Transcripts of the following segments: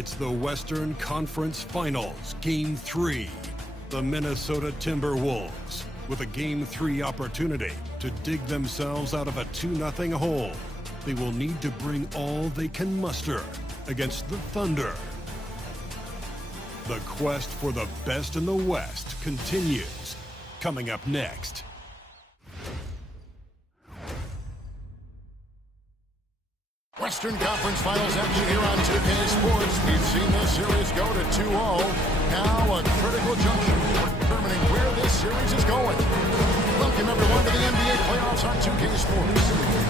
It's the Western Conference Finals, Game 3. The Minnesota Timberwolves, with a Game 3 opportunity to dig themselves out of a 2-0 hole. They will need to bring all they can muster against the Thunder. The quest for the best in the West continues. Coming up next. Western Conference Finals action here on 2K Sports. We've seen this series go to 2-0. Now a critical juncture determining where this series is going. Welcome everyone to the NBA playoffs on 2K Sports.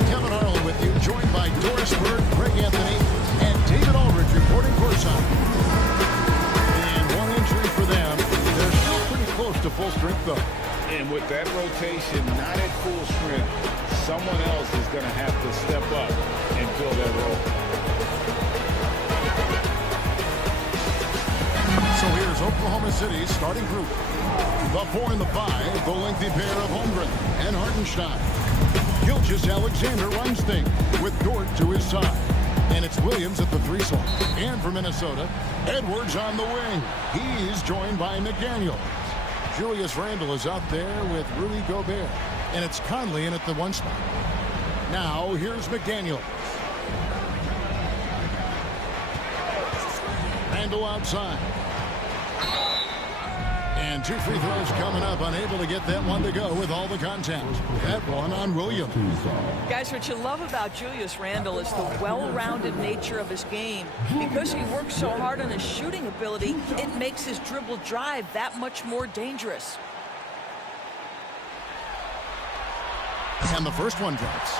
Kevin Harlan with you, joined by Doris Bird, Greg Anthony, and David Aldridge reporting courtside. And one injury for them. They're still pretty close to full strength though. And with that rotation not at full strength, someone else is going to have to step up and fill that role. So here's Oklahoma City's starting group. The 4 and the 5, the lengthy pair of Holmgren and Hartenstein. Gilgeous-Alexander runs things with Dort to his side. And it's Williams at the 3 slot. And for Minnesota, Edwards on the wing. He's joined by McDaniel. Julius Randle is out there with Rudy Gobert. And it's Conley in at the 1 spot. Now, here's McDaniel. Randle outside. And 2 free throws coming up. Unable to get that one to go with all the contact. That one on Williams. Guys, what you love about Julius Randle is the well-rounded nature of his game. Because he works so hard on his shooting ability, it makes his dribble drive that much more dangerous. And the first one drops.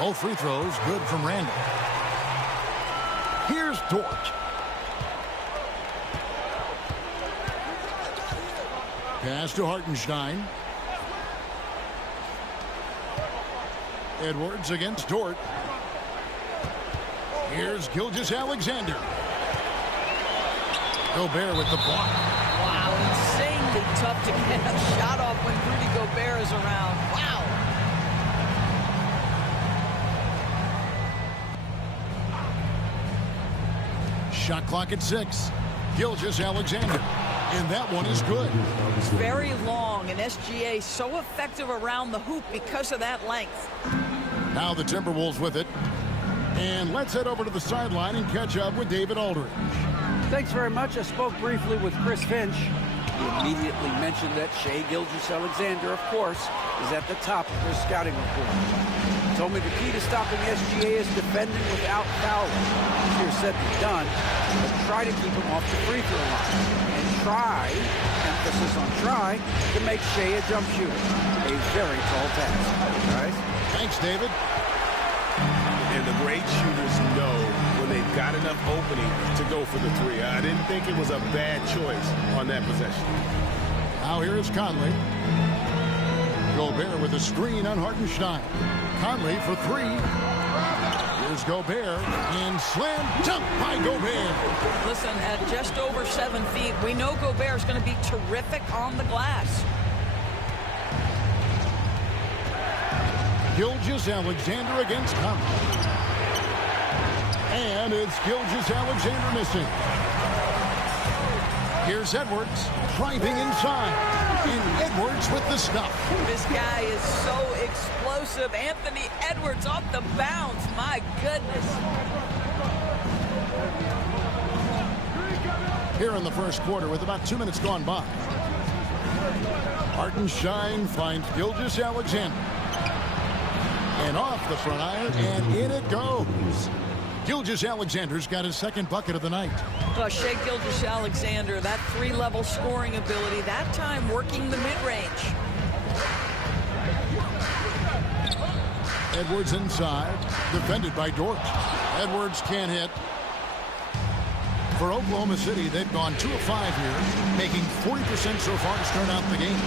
Both free throws good from Randle. Here's Dort. Pass to Hartenstein. Edwards against Dort. Here's Gilgeous-Alexander. Gobert with the block. Wow, insanely tough to get a shot off when Rudy Gobert is around. Wow. Shot clock at 6. Gilgeous-Alexander. And that one is good. It's very long, and SGA so effective around the hoop because of that length. Now the Timberwolves with it. And let's head over to the sideline and catch up with David Aldridge. Thanks very much. I spoke briefly with Chris Finch. He immediately mentioned that Shai Gilgeous-Alexander, of course, is at the top of their scouting report. He told me the key to stopping SGA is defending without fouling. Easier said than done, but try to keep him off the free throw line. And try, emphasis on try, to make Shai a jump shooter. A very tall task. Right? Thanks, David. And the great shooters know when they've got enough opening to go for the 3. I didn't think it was a bad choice on that possession. Now here is Conley. Gobert with a screen on Hartenstein. Conley for 3. Here's Gobert, and slam dunk by Gobert. Listen, at just over 7 feet, we know Gobert is going to be terrific on the glass. Gilgeous-Alexander against Conley. And it's Gilgeous-Alexander missing. Here's Edwards, driving inside. And Edwards with the stuff. This guy is so explosive. Anthony Edwards off the bounce. My goodness. Here in the first quarter with about 2 minutes gone by. Hartenstein finds Gilgeous-Alexander. And off the front iron, and in it goes. Gilgeous-Alexander's got his second bucket of the night. Well, Shai Gilgeous-Alexander, that 3-level scoring ability, that time working the mid-range. Edwards inside, defended by Dort. Edwards can't hit. For Oklahoma City, they've gone 2 of 5 here, making 40% so far to start out the game.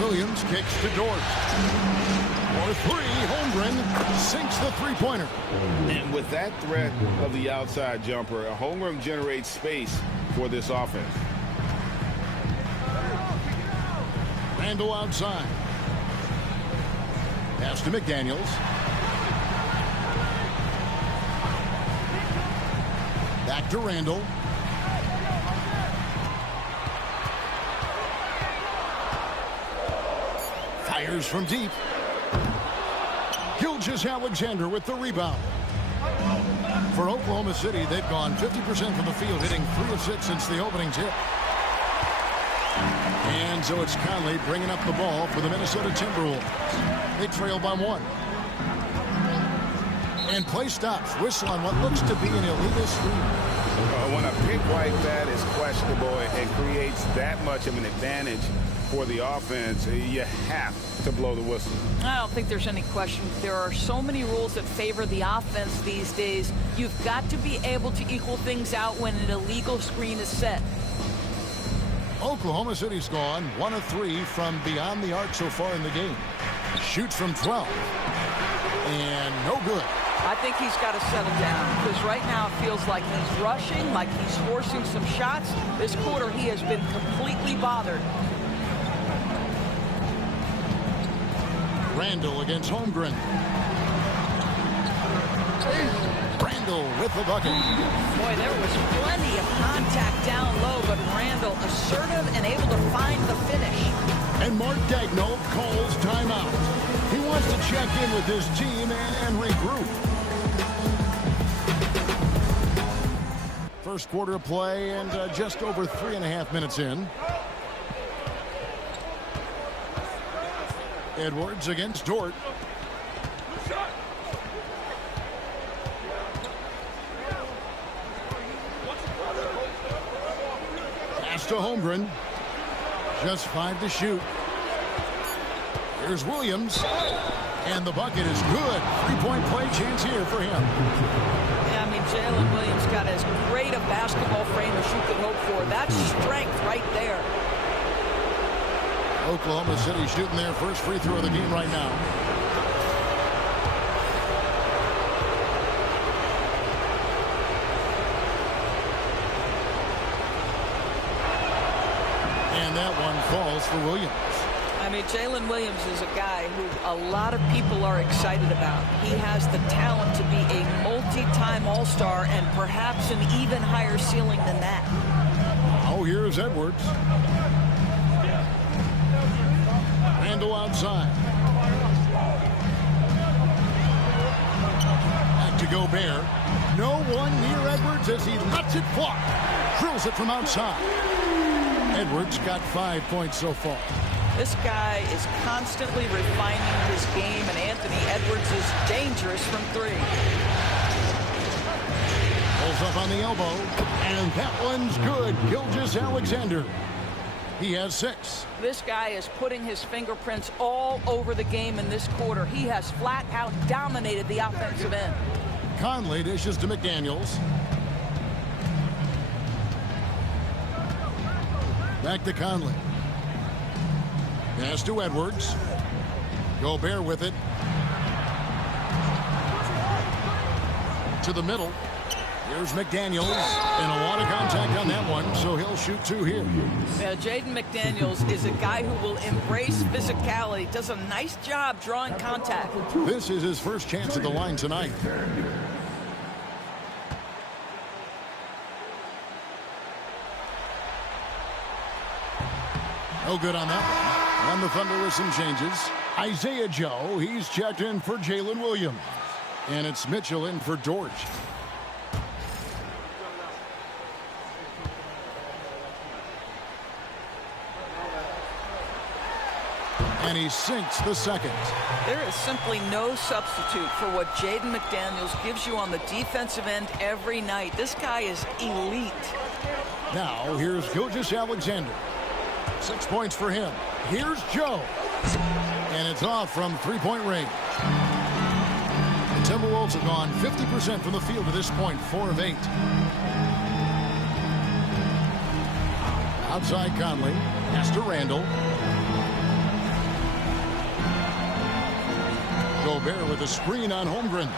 Williams kicks to Dort. For three, Holmgren sinks the three-pointer. And with that threat of the outside jumper, Holmgren generates space for this offense. Randall outside. Pass to McDaniels. Back to Randall. Fires from deep. Gilgeous-Alexander with the rebound. For Oklahoma City, they've gone 50% from the field, hitting 3 of 6 since the opening tip. And so it's Conley bringing up the ball for the Minnesota Timberwolves. They trail by 1. And play stops. Whistle on what looks to be an illegal screen. When a pick like that is questionable and creates that much of an advantage for the offense, you have to blow the whistle. I don't think there's any question. There are so many rules that favor the offense these days. You've got to be able to equal things out when an illegal screen is set. Oklahoma City's gone 1 of 3 from beyond the arc so far in the game. Shoots from 12. And no good. I think he's got to settle down because right now it feels like he's rushing, like he's forcing some shots. This quarter he has been completely bothered. Randall against Holmgren. Randall with the bucket. Boy, there was plenty of contact down low, but Randall assertive and able to find the finish. And Mark Daigneault calls timeout. He wants to check in with his team and regroup. First quarter of play and just over 3.5 minutes in. Edwards against Dort. Pass to Holmgren. Just 5 to shoot. Here's Williams. And the bucket is good. 3-point play chance here for him. Yeah, I mean, Jalen Williams got as great a basketball frame as you could hope for. That's strength right there. Oklahoma City shooting their first free throw of the game right now. And that one falls for Williams. I mean, Jalen Williams is a guy who a lot of people are excited about. He has the talent to be a multi-time All-Star and perhaps an even higher ceiling than that. Oh, here's Edwards. Randall outside. Back to Gobert. No one near Edwards as he lets it fly. Drills it from outside. Edwards got 5 points so far. This guy is constantly refining his game, and Anthony Edwards is dangerous from 3. Pulls up on the elbow, and that one's good. Gilgeous-Alexander. He has 6. This guy is putting his fingerprints all over the game in this quarter. He has flat out dominated the offensive end. Conley dishes to McDaniels. Back to Conley. Pass to Edwards. Gobert with it. To the middle. Here's McDaniels. And a lot of contact on that one, so he'll shoot 2 here. Yeah, Jaden McDaniels is a guy who will embrace physicality. Does a nice job drawing contact. This is his first chance at the line tonight. No good on that one. On the Thunder with some changes. Isaiah Joe, he's checked in for Jalen Williams. And it's Mitchell in for Dort. And he sinks the second. There is simply no substitute for what Jaden McDaniels gives you on the defensive end every night. This guy is elite. Now, here's Gilgeous-Alexander. 6 points for him. Here's Joe. And it's off from 3-point range. The Timberwolves have gone 50% from the field to this point, 4 of 8. Outside Conley. Pass to Randall. Gobert with a screen on Holmgren.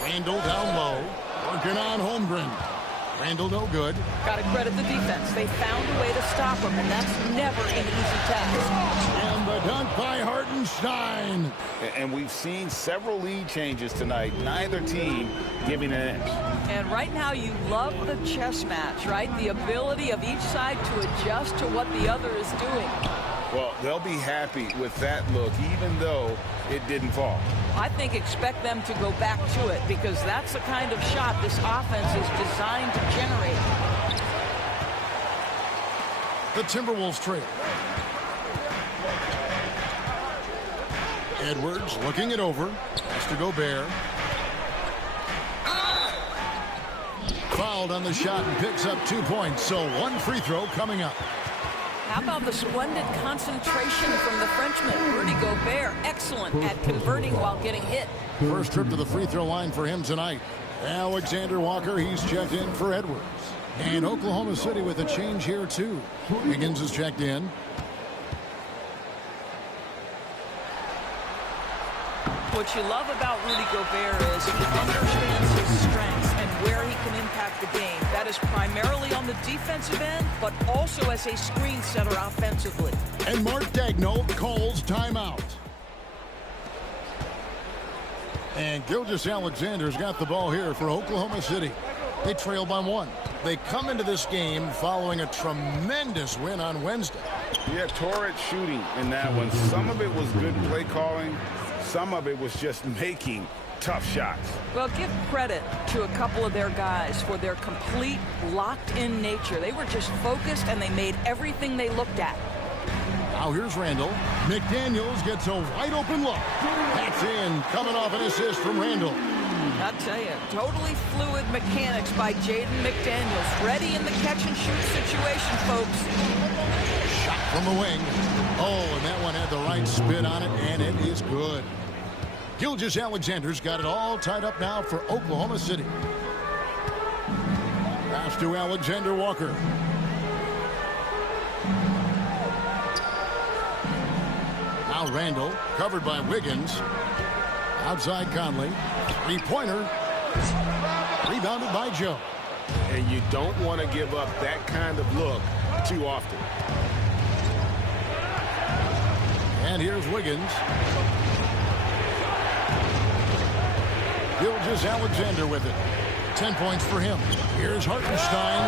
Randall down low. Working on Holmgren. Randall no good. Got to credit the defense. They found a way to stop him, and that's never an easy task. And the dunk by Hartenstein. And we've seen several lead changes tonight. Neither team giving an edge. And right now you love the chess match, right? The ability of each side to adjust to what the other is doing. Well, they'll be happy with that look, even though it didn't fall. I think expect them to go back to it because that's the kind of shot this offense is designed to generate. The Timberwolves trail. Edwards looking it over. Has to Gobert. Fouled on the shot and picks up 2 points. So one free throw coming up. How about the splendid concentration from the Frenchman, Rudy Gobert? Excellent at converting while getting hit. First trip to the free throw line for him tonight. Alexander Walker, he's checked in for Edwards. And Oklahoma City with a change here too. Higgins is checked in. What you love about Rudy Gobert is he understands his strengths and where he can impact the game. That is primarily on the defensive end, but also as a screen setter offensively. And Mark Daigneault calls timeout. And Gilgeous-Alexander's got the ball here for Oklahoma City. They trail by 1. They come into this game following a tremendous win on Wednesday. Yeah, torrid shooting in that one. Some of it was good play calling. Some of it was just making tough shots. Well, give credit to a couple of their guys for their complete locked-in nature. They were just focused, and they made everything they looked at. Now here's Randall. McDaniels gets a wide-open look. That's in, coming off an assist from Randall. I'll tell you, totally fluid mechanics by Jaden McDaniels. Ready in the catch-and-shoot situation, folks. Shot from the wing. Oh, and that one had the right spin on it, and it is good. Gilgeous-Alexander's got it all tied up now for Oklahoma City. Pass to Alexander Walker. Now Randall, covered by Wiggins. Outside Conley. Three-pointer. Rebounded by Joe. And you don't want to give up that kind of look too often. And here's Wiggins. Gilgeous-Alexander with it. 10 points for him. Here's Hartenstein.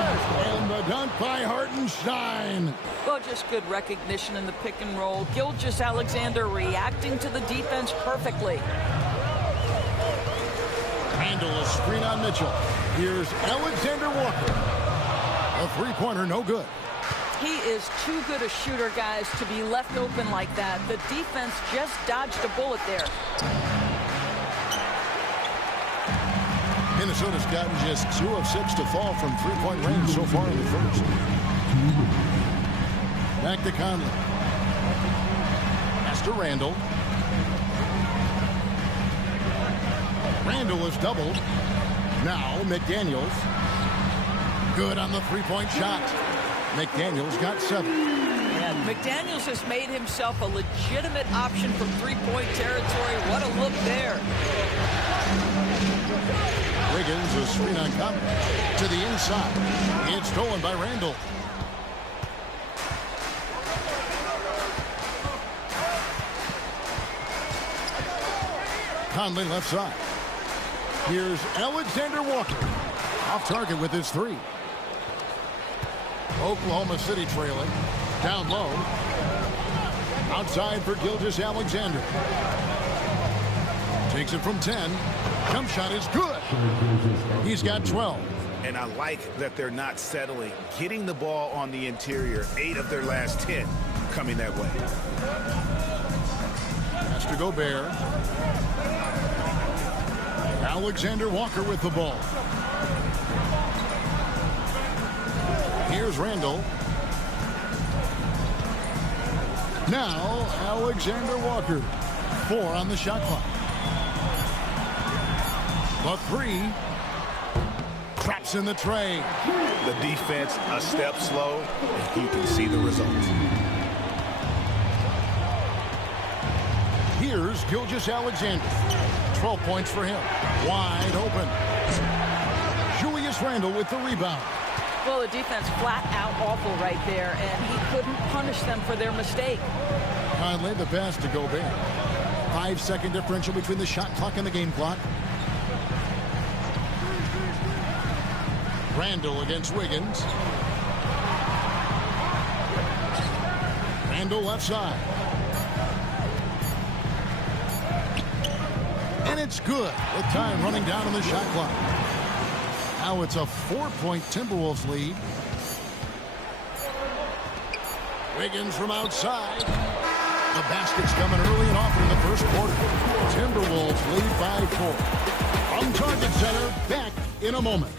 And the dunk by Hartenstein. Well, just good recognition in the pick and roll. Gilgeous-Alexander reacting to the defense perfectly. Randall, a screen on Mitchell. Here's Alexander Walker. A three-pointer, no good. He is too good a shooter, guys, to be left open like that. The defense just dodged a bullet there. Minnesota's gotten just 2 of 6 to fall from three-point range so far in the first. Back to Conley. Pass to Randall. Randall is doubled. Now McDaniels. Good on the three-point shot. McDaniels got 7. Yeah, McDaniels has made himself a legitimate option from three-point territory. What a look there. Wiggins, a screen on Conley. To the inside. It's stolen by Randall. Conley left side. Here's Alexander Walker. Off target with his 3. Oklahoma City trailing. Down low. Outside for Gilgeous-Alexander. Takes it from 10. Jump shot is good. He's got 12. And I like that they're not settling. Getting the ball on the interior, 8 of their last 10 coming that way. Has to Gobert. Alexander Walker with the ball. Here's Randall. Now Alexander Walker. 4 on the shot clock. The 3. Traps in the tray. The defense a step slow. You can see the results. Here's Gilgeous Alexander. 12 points for him. Wide open. Julius Randle with the rebound. Well, the defense flat out awful right there, and he couldn't punish them for their mistake. Conley, the pass to Gobert. 5-second differential between the shot clock and the game clock. Randle against Wiggins. Randle left side. And it's good with time running down on the shot clock. Now it's a 4-point Timberwolves lead. Wiggins from outside. The basket's coming early and often in the first quarter. Timberwolves lead by 4. From Target Center, back in a moment.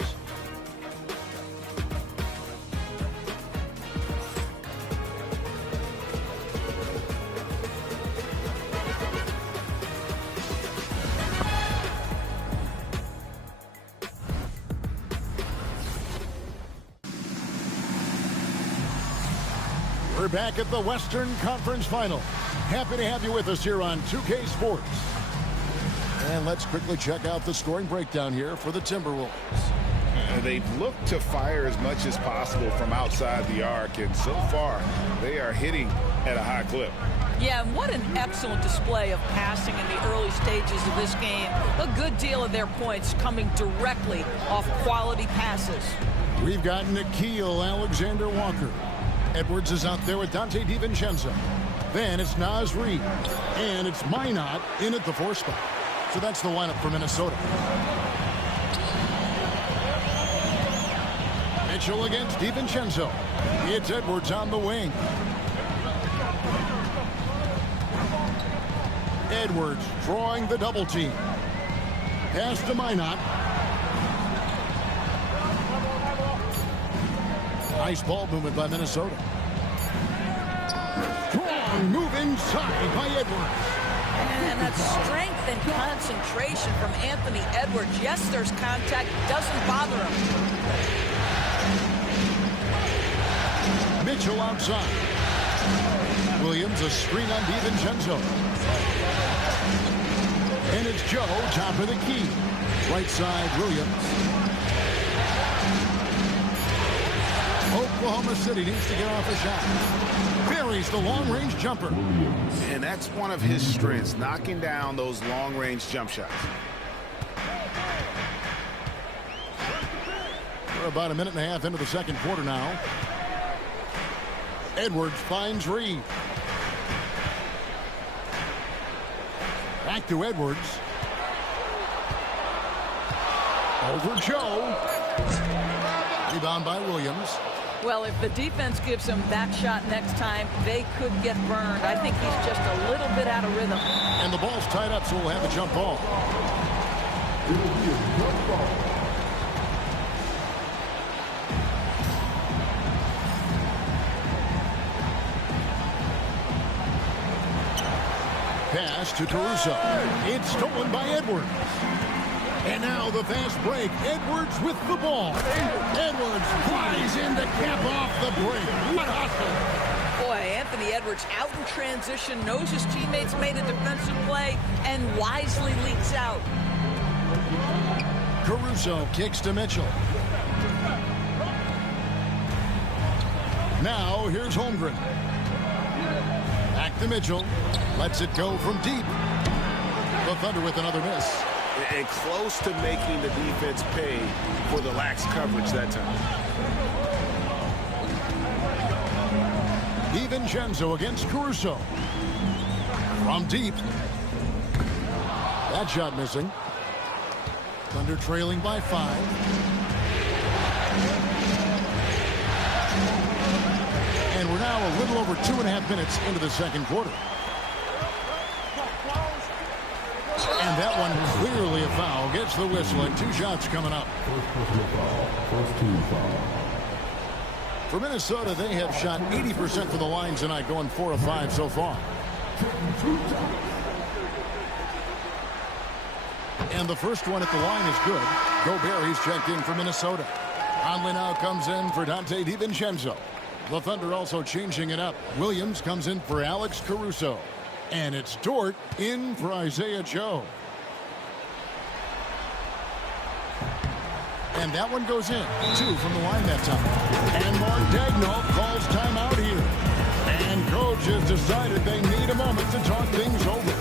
We're back at the Western Conference Final. Happy to have you with us here on 2K Sports. And let's quickly check out the scoring breakdown here for the Timberwolves. They've looked to fire as much as possible from outside the arc, and so far they are hitting at a high clip. Yeah, and what an excellent display of passing in the early stages of this game. A good deal of their points coming directly off quality passes. We've got Nickeil Alexander-Walker. Edwards is out there with Dante DiVincenzo. Then it's Naz Reid. And it's Minot in at the 4 spot. So that's the lineup for Minnesota. Mitchell against DiVincenzo. It's Edwards on the wing. Edwards drawing the double team. Pass to Minot. Nice ball movement by Minnesota. Strong move inside by Edwards. And that strength and concentration from Anthony Edwards. Yes, there's contact. Doesn't bother him. Mitchell outside. Williams a screen on DiVincenzo. And it's Joe, top of the key. Right side, Williams. Oklahoma City needs to get off a shot. Buries the long-range jumper. And that's one of his strengths, knocking down those long-range jump shots. We're about a minute and a half into the second quarter now. Edwards finds Reid. Back to Edwards. Over Joe. Rebound by Williams. Well, if the defense gives him that shot next time, they could get burned. I think he's just a little bit out of rhythm. And the ball's tied up, so we'll have a jump ball. Pass to Caruso. It's stolen by Edwards. And now the fast break. Edwards with the ball. Edwards flies in to cap off the break. What hustle. Boy, Anthony Edwards out in transition, knows his teammates made a defensive play, and wisely leaks out. Caruso kicks to Mitchell. Now here's Holmgren. Back to Mitchell. Lets it go from deep. The Thunder with another miss. And close to making the defense pay for the lax coverage that time. DiVincenzo against Caruso. From deep. That shot missing. Thunder trailing by 5. And we're now a little over 2.5 minutes into the second quarter. And that one clearly a foul. Gets the whistle and 2 shots coming up. First team foul. For Minnesota, they have shot 80% from the line tonight, going 4 of 5 so far. And the first one at the line is good. Gobert, he's checked in for Minnesota. Conley now comes in for Dante DiVincenzo. The Thunder also changing it up. Williams comes in for Alex Caruso. And it's Dort in for Isaiah Joe. And that one goes in. 2 from the line that time. And Mark Daigneault calls timeout here. And coach has decided they need a moment to talk things over.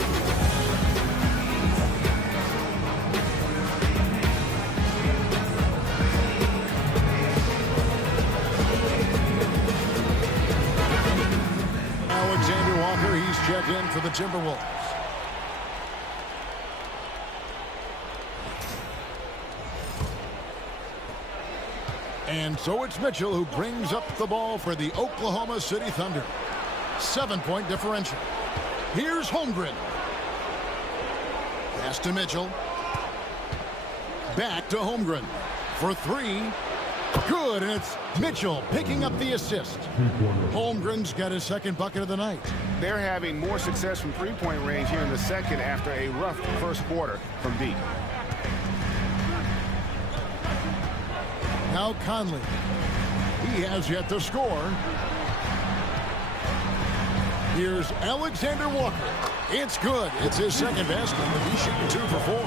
Alexander Walker, he's checked in for the Timberwolves. And so it's Mitchell who brings up the ball for the Oklahoma City Thunder. 7-point differential. Here's Holmgren. Pass to Mitchell. Back to Holmgren for 3. Good, and it's Mitchell picking up the assist. Holmgren's got his second bucket of the night. They're having more success from three-point range here in the second after a rough first quarter from deep. Now Conley. He has yet to score. Here's Alexander Walker. It's good. It's his second basket. He's shooting 2 for 4.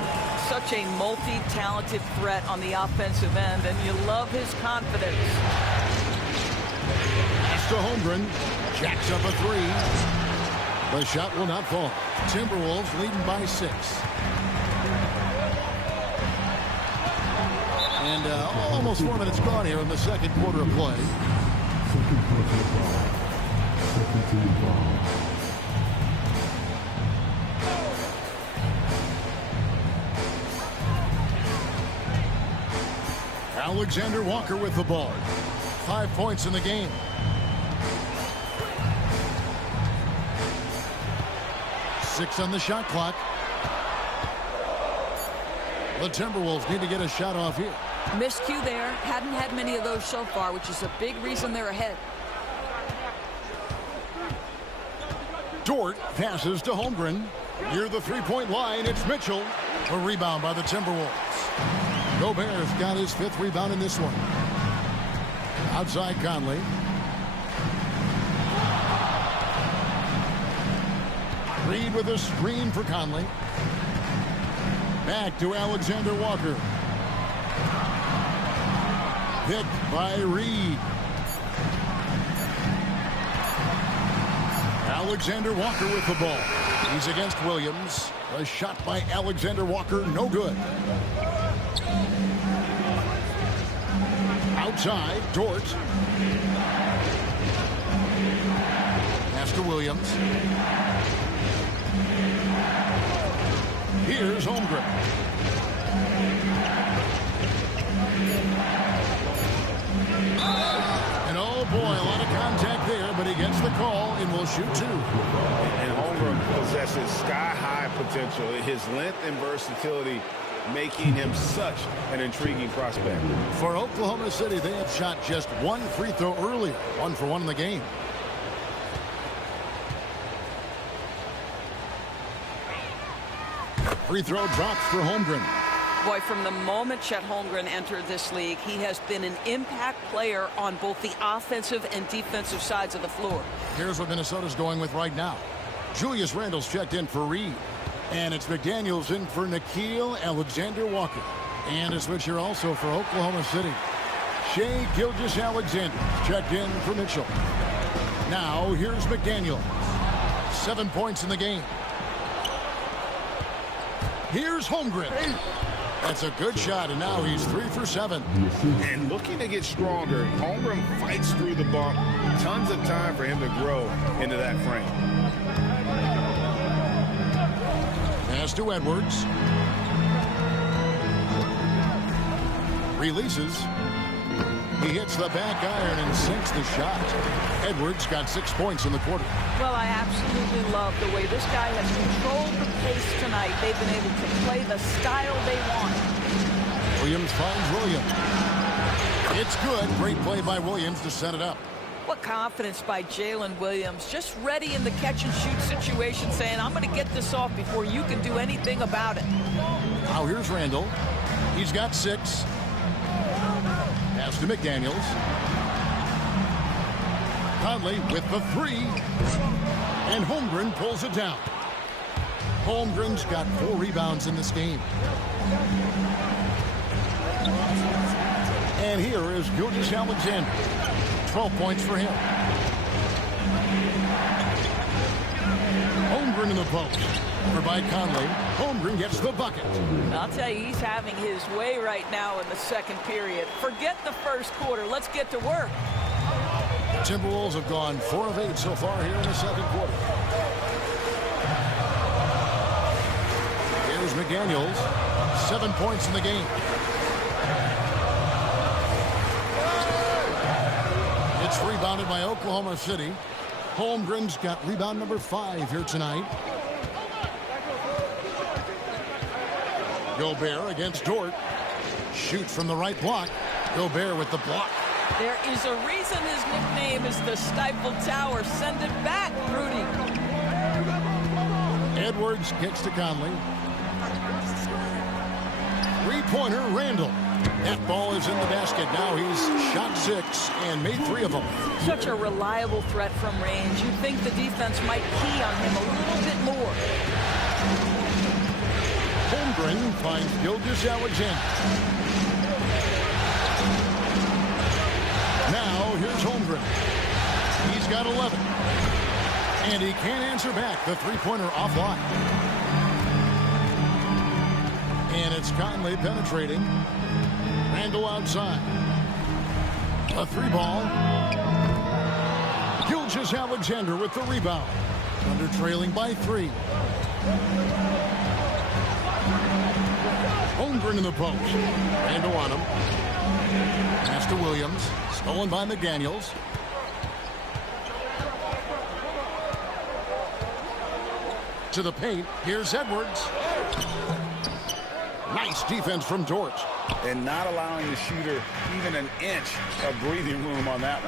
Such a multi-talented threat on the offensive end, and you love his confidence. Pass to Holmgren. Jacks up a 3. The shot will not fall. Timberwolves leading by 6. And almost 4 minutes gone here in the second quarter of play. Second personal foul. Second team foul. Alexander Walker with the ball. 5 points in the game. Six on the shot clock. The Timberwolves need to get a shot off here. Miscue there. Hadn't had many of those so far, which is a big reason they're ahead. Dort passes to Holmgren. Near the three-point line, it's Mitchell. A rebound by the Timberwolves. Gobert's got his 5th rebound in this one. Outside Conley. Reed with a screen for Conley. Back to Alexander Walker. Picked by Reed. Alexander Walker with the ball. He's against Williams. A shot by Alexander Walker, no good. Outside, Dort. Pass to Williams. Here's Holmgren. And oh boy, a lot of contact there, but he gets the call and will shoot 2. And Holmgren possesses sky-high potential. His length and versatility making him such an intriguing prospect. For Oklahoma City, they have shot just 1 free throw earlier. 1 for 1 in the game. Free throw drops for Holmgren. Boy, from the moment Chet Holmgren entered this league, he has been an impact player on both the offensive and defensive sides of the floor. Here's what Minnesota's going with right now. Julius Randle's checked in for Reed. And it's McDaniels in for Nickeil Alexander-Walker. And a switch here also for Oklahoma City. Shai Gilgeous-Alexander checked in for Mitchell. Now here's McDaniels. 7 points in the game. Here's Holmgren. That's a good shot, and now he's 3 for 7. And looking to get stronger, Holmgren fights through the bump. Tons of time for him to grow into that frame. Pass to Edwards. Releases. He hits the back iron and sinks the shot. Edwards got 6 points in the quarter. Well, I absolutely love the way this guy has controlled the pace tonight. They've been able to play the style they want. Williams finds Williams. It's good. Great play by Williams to set it up. What confidence by Jalen Williams. Just ready in the catch-and-shoot situation, saying, I'm going to get this off before you can do anything about it. Now here's Randle. He's got 6. Pass to McDaniels. Conley with the 3. And Holmgren pulls it down. Holmgren's got 4 rebounds in this game. And here is Gilgeous-Alexander. 12 points for him. Holmgren in the post. Over by Conley. Holmgren gets the bucket. I'll tell you, he's having his way right now in the second period. Forget the first quarter. Let's get to work. The Timberwolves have gone 4 of 8 so far here in the second quarter. Here's McDaniels. 7 points in the game. It's rebounded by Oklahoma City. Holmgren's got rebound number 5 here tonight. Gobert against Dort. Shoot from the right block. Gobert with the block. There is a reason his nickname is the Stifle Tower. Send it back, Rudy. Edwards kicks to Conley. Three-pointer, Randall. That ball is in the basket. Now he's shot 6 and made 3 of them. Such a reliable threat from range. You'd think the defense might key on him a little bit more. Holmgren finds Gilgeous-Alexander. Now here's Holmgren. He's got 11. And he can't answer back. The three-pointer offline. And it's Conley penetrating. Randall outside. A 3-ball. Gilgeous-Alexander with the rebound. Under trailing by 3. Holmgren in the post. Randall on him. Pass to Williams. Stolen by McDaniels. To the paint. Here's Edwards. Nice defense from Dort. And not allowing the shooter even an inch of breathing room on that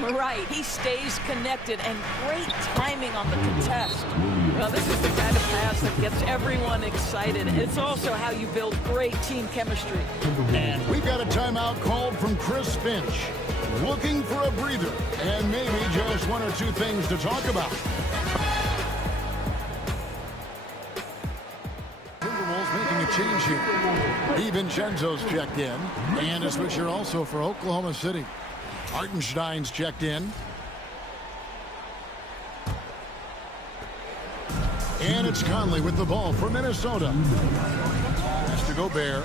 one. Right, he stays connected, and great timing on the contest. Well, this is the kind of pass that gets everyone excited. It's also how you build great team chemistry. And we've got a timeout called from Chris Finch. Looking for a breather, and maybe just 1 or 2 things to talk about. Making a change here. DiVincenzo's checked in. And a switcher also for Oklahoma City. Hartenstein's checked in. And it's Conley with the ball for Minnesota. Has to Gobert.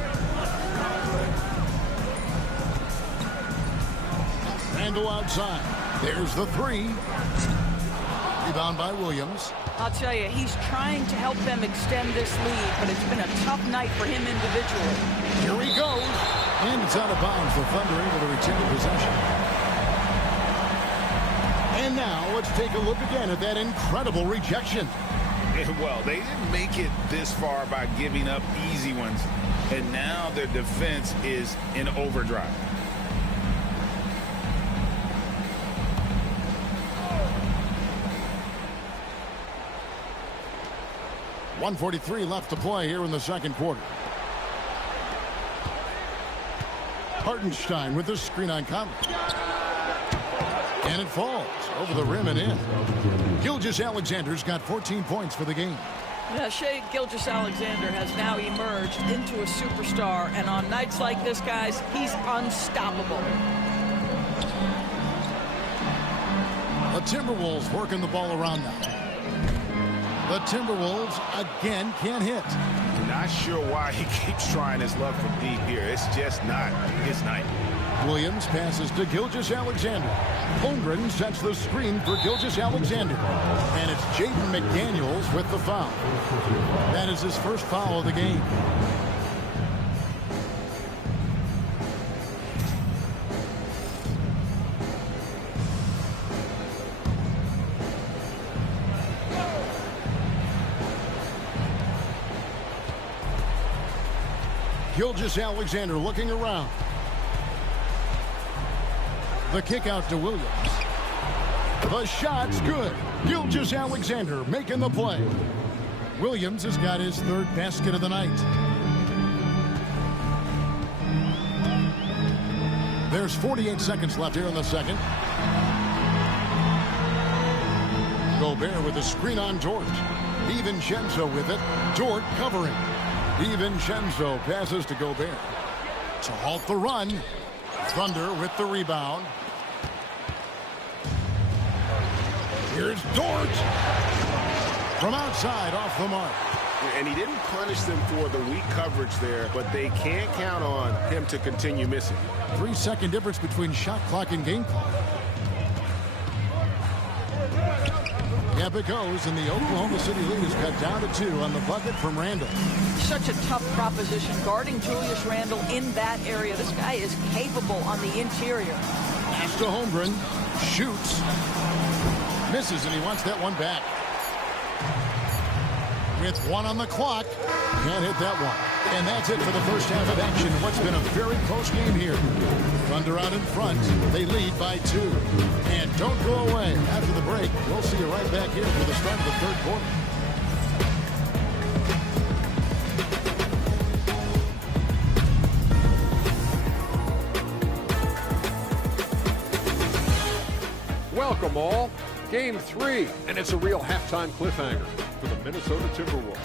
Randall outside. There's the 3. Rebound by Williams. I'll tell you, he's trying to help them extend this lead, but it's been a tough night for him individually. Here he goes. And it's out of bounds. The Thunder able to retain possession. And now let's take a look again at that incredible rejection. Well, they didn't make it this far by giving up easy ones. And now their defense is in overdrive. .143 left to play here in the second quarter. Hartenstein with the screen on Conley. And it falls over the rim and in. Gilgeous-Alexander's got 14 points for the game. Yeah, Shai Gilgeous-Alexander has now emerged into a superstar, and on nights like this, guys, he's unstoppable. The Timberwolves working the ball around now. The Timberwolves again can't hit. Not sure why he keeps trying his luck from deep here. It's just not his night. Williams passes to Gilgeous-Alexander. Holmgren sets the screen for Gilgeous-Alexander. And it's Jaden McDaniels with the foul. That is his first foul of the game. Gilgeous-Alexander looking around. The kick out to Williams. The shot's good. Gilgeous-Alexander making the play. Williams has got his 3rd basket of the night. There's 48 seconds left here in the second. Gobert with a screen on Dort. DiVincenzo with it. Dort covering. DiVincenzo passes to Gobert. To halt the run. Thunder with the rebound. Here's Dort. From outside, off the mark. And he didn't punish them for the weak coverage there, but they can't count on him to continue missing. 3-second difference between shot clock and game clock. Up it goes, and the Oklahoma City lead is cut down to 2 on the bucket from Randall. Such a tough proposition guarding Julius Randle in that area. This guy is capable on the interior. Pass to Holmgren. Shoots. Misses, and he wants that one back. With 1 on the clock. Can't hit that one. And that's it for the first half of action. What's been a very close game here. Thunder out in front. They lead by 2. And don't go away. After the break, we'll see you right back here for the start of the third quarter. Welcome all. Game 3, and it's a real halftime cliffhanger for the Minnesota Timberwolves.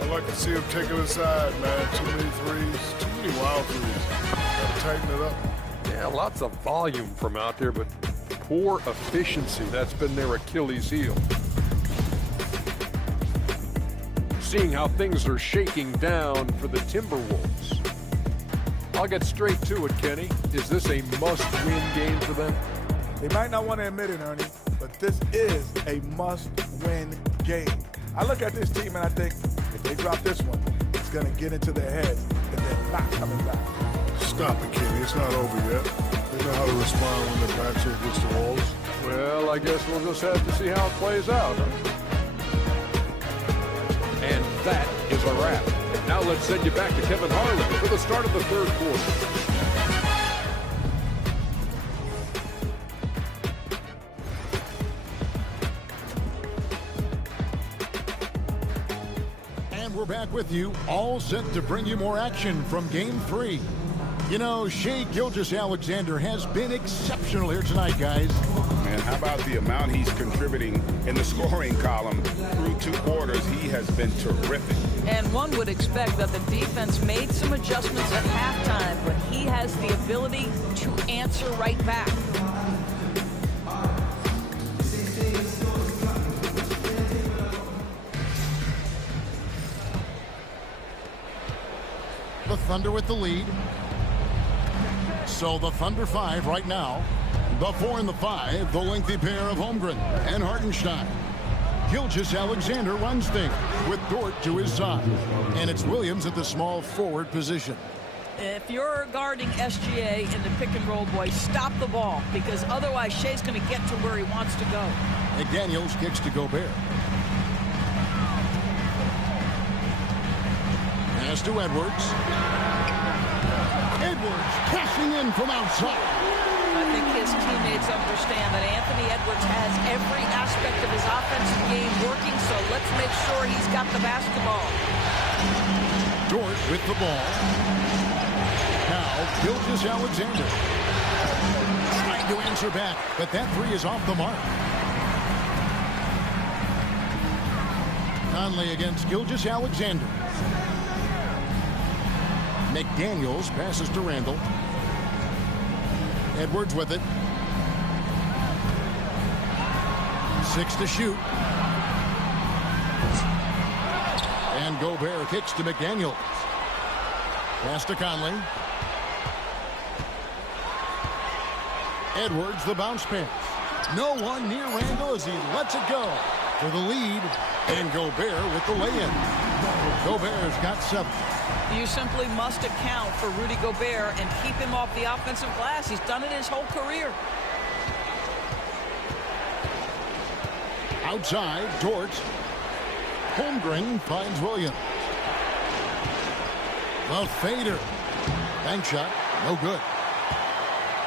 I like to see him take it inside, man. Too many threes, too many wild threes. Gotta tighten it up. Yeah, lots of volume from out there, but poor efficiency. That's been their Achilles heel. Seeing how things are shaking down for the Timberwolves. I'll get straight to it, Kenny. Is this a must-win game for them? They might not want to admit it, Ernie, but this is a must-win game. I look at this team and I think, if they drop this one, it's going to get into their head and they're not coming back. Stop it, Kenny. It's not over yet. They know how to respond when their backs are against the walls. Well, I guess we'll just have to see how it plays out. And that is a wrap. Now let's send you back to Kevin Harlan for the start of the third quarter. We're back with you, all set to bring you more action from Game 3. You know, Shai Gilgeous-Alexander has been exceptional here tonight, guys. Man, how about the amount he's contributing in the scoring column through 2 quarters? He has been terrific. And one would expect that the defense made some adjustments at halftime, but he has the ability to answer right back. The Thunder with the lead. So the Thunder 5 right now. The 4 and the 5, the lengthy pair of Holmgren and Hartenstein. Gilgeous-Alexander runs things with Dort to his side. And it's Williams at the small forward position. If you're guarding SGA in the pick and roll, boys, stop the ball, because otherwise Shai's going to get to where he wants to go. McDaniels kicks to Gobert. Pass to Edwards. Edwards cashing in from outside. I think his teammates understand that Anthony Edwards has every aspect of his offensive game working, so let's make sure he's got the basketball. Dort with the ball. Now, Gilgeous-Alexander. Trying to answer back, but that 3 is off the mark. Conley against Gilgeous-Alexander. McDaniels passes to Randall. Edwards with it. 6 to shoot. And Gobert kicks to McDaniels. Pass to Conley. Edwards the bounce pass. No one near Randall as he lets it go for the lead. And Gobert with the lay-in. Gobert's got 7. You simply must account for Rudy Gobert and keep him off the offensive glass. He's done it his whole career. Outside, Dort. Holmgren finds Williams. The fader. Bank shot, no good.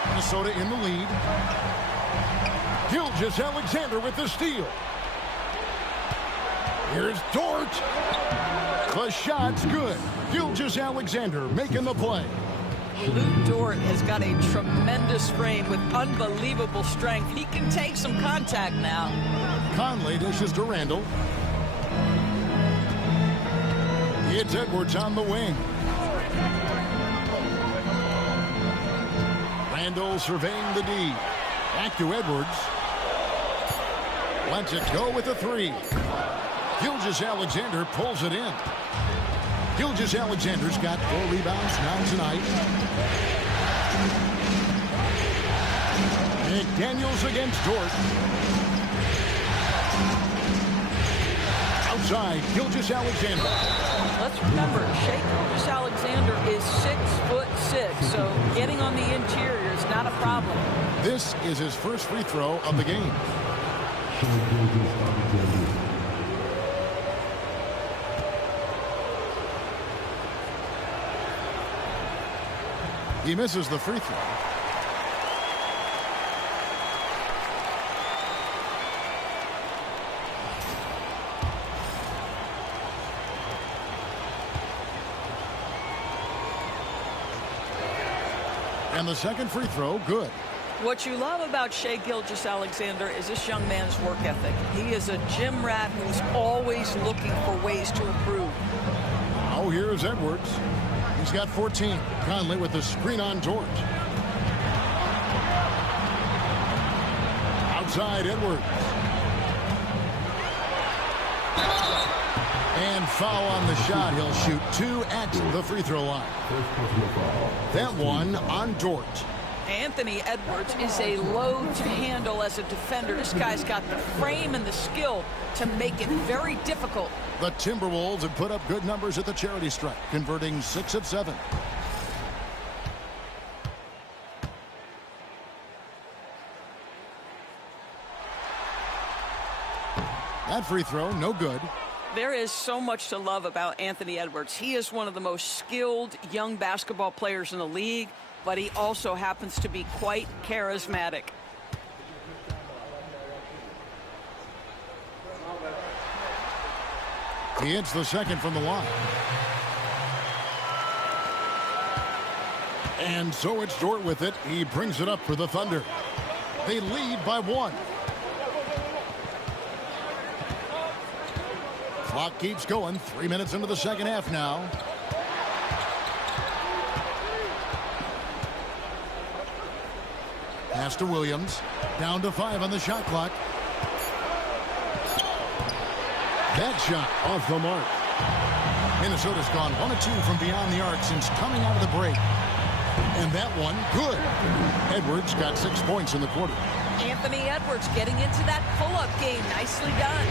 Minnesota in the lead. Gilgeous-Alexander with the steal. Here's Dort. The shot's good. Gilgeous-Alexander making the play. Luke Dort has got a tremendous frame with unbelievable strength. He can take some contact now. Conley dishes to Randall. It's Edwards on the wing. Randall surveying the D. Back to Edwards. Lets it go with a three. Gilgeous-Alexander pulls it in. Gilgeous-Alexander's got 4 rebounds now tonight. McDaniels against Dort. Outside, Gilgeous-Alexander. Let's remember, Shai Gilgeous-Alexander is 6'6", so getting on the interior is not a problem. This is his first free throw of the game. He misses the free throw. And the second free throw, good. What you love about Shai Gilgeous-Alexander is this young man's work ethic. He is a gym rat who's always looking for ways to improve. Now here's Edwards. He's got 14. Conley with the screen on Dort. Outside Edwards. And foul on the shot. He'll shoot 2 at the free throw line. That one on Dort. Anthony Edwards is a load to handle as a defender. This guy's got the frame and the skill to make it very difficult. The Timberwolves have put up good numbers at the charity stripe, converting 6 of 7. That free throw, no good. There is so much to love about Anthony Edwards. He is one of the most skilled young basketball players in the league, but he also happens to be quite charismatic. He hits the second from the line. And so it's Dort with it. He brings it up for the Thunder. They lead by 1. Clock keeps going. 3 minutes into the second half now. Pass to Williams. Down to 5 on the shot clock. That shot off the mark. Minnesota's gone 1 of 2 from beyond the arc since coming out of the break. And that one, good. Edwards got 6 points in the quarter. Anthony Edwards getting into that pull-up game. Nicely done.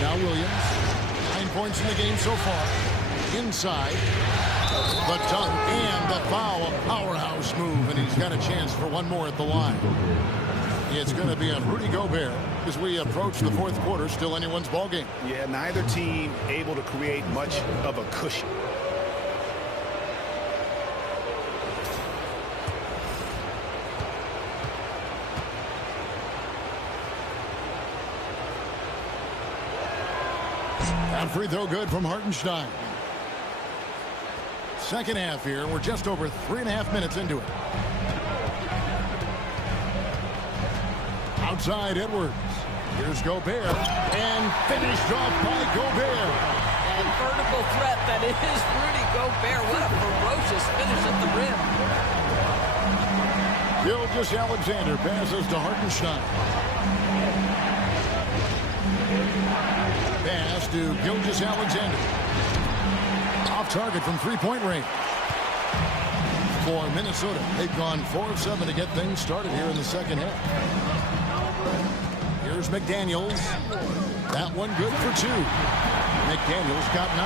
Now Williams. 9 points in the game so far. Inside. The dunk and the foul. A powerhouse move, and he's got a chance for one more at the line. It's going to be on Rudy Gobert as we approach the fourth quarter. Still anyone's ball game. Yeah, neither team able to create much of a cushion. That free throw good from Hartenstein. Second half here. We're just over 3.5 minutes into it. Outside Edwards. Here's Gobert. And finished off by Gobert. And vertical threat that is Rudy Gobert. What a ferocious finish at the rim. Gilgeous-Alexander passes to Hartenstein. Pass to Gilgeous-Alexander. Off target from three-point range. For Minnesota, they've gone 4 of 7 to get things started here in the second half. Here's McDaniels. That one good for 2. McDaniels got 9.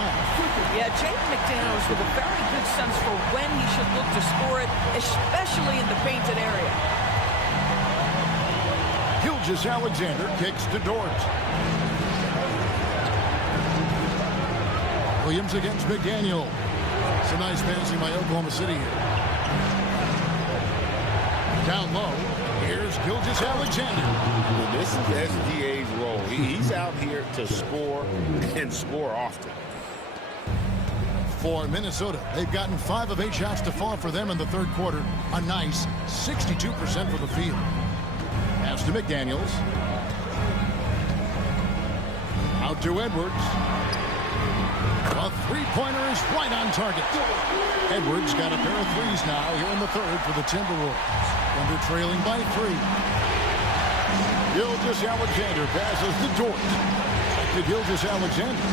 Yeah, Jaden McDaniels with a very good sense for when he should look to score it, especially in the painted area. Gilgeous-Alexander kicks to Dort. Williams against McDaniel. It's a nice passing by Oklahoma City here. Down low, here's Gilgeous-Alexander. This is SGA's role. He's out here to score and score often. For Minnesota, they've gotten 5 of 8 shots to fall for them in the third quarter. A nice 62% for the field. Pass to McDaniels. Out to Edwards. A three-pointer is right on target. Edwards got a pair of threes now here in the third for the Timberwolves. Thunder trailing by 3. Gilgeous-Alexander passes to Dort. Back to Gilgeous-Alexander.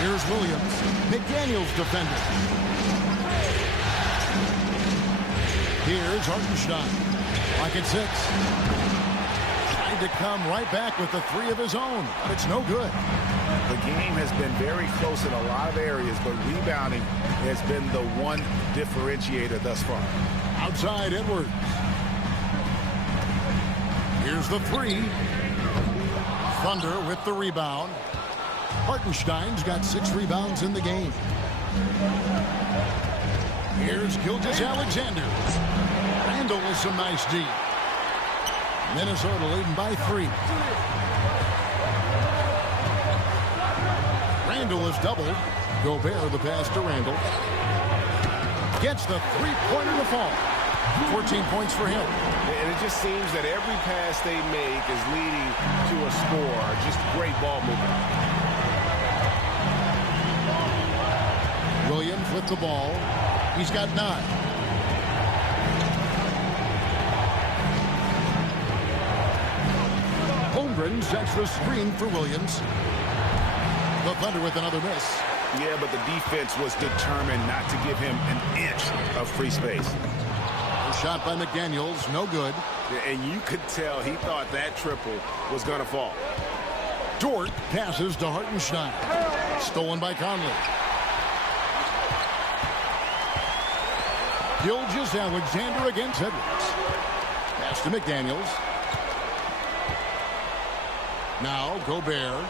Here's Williams. McDaniels defender. Here's Hartenstein. Clock at 6. Tried to come right back with the 3 of his own, but it's no good. The game has been very close in a lot of areas, but rebounding has been the one differentiator thus far. Outside Edwards. Here's the 3. Thunder with the rebound. Hartenstein's got 6 rebounds in the game. Here's Gilgeous-Alexander. Randall with some nice D. Minnesota leading by 3. Randall is doubled. Gobert the pass to Randall. Gets the three-pointer to fall. 14 points for him. And it just seems that every pass they make is leading to a score. Just great ball movement. Williams with the ball. He's got 9. Holmgren sets the screen for Williams. The Thunder with another miss. Yeah, but the defense was determined not to give him an inch of free space. A shot by McDaniels, no good. And you could tell he thought that triple was going to fall. Dort passes to Hartenstein. Stolen by Conley. Gilgeous-Alexander against Edwards. Pass to McDaniels. Now Gobert.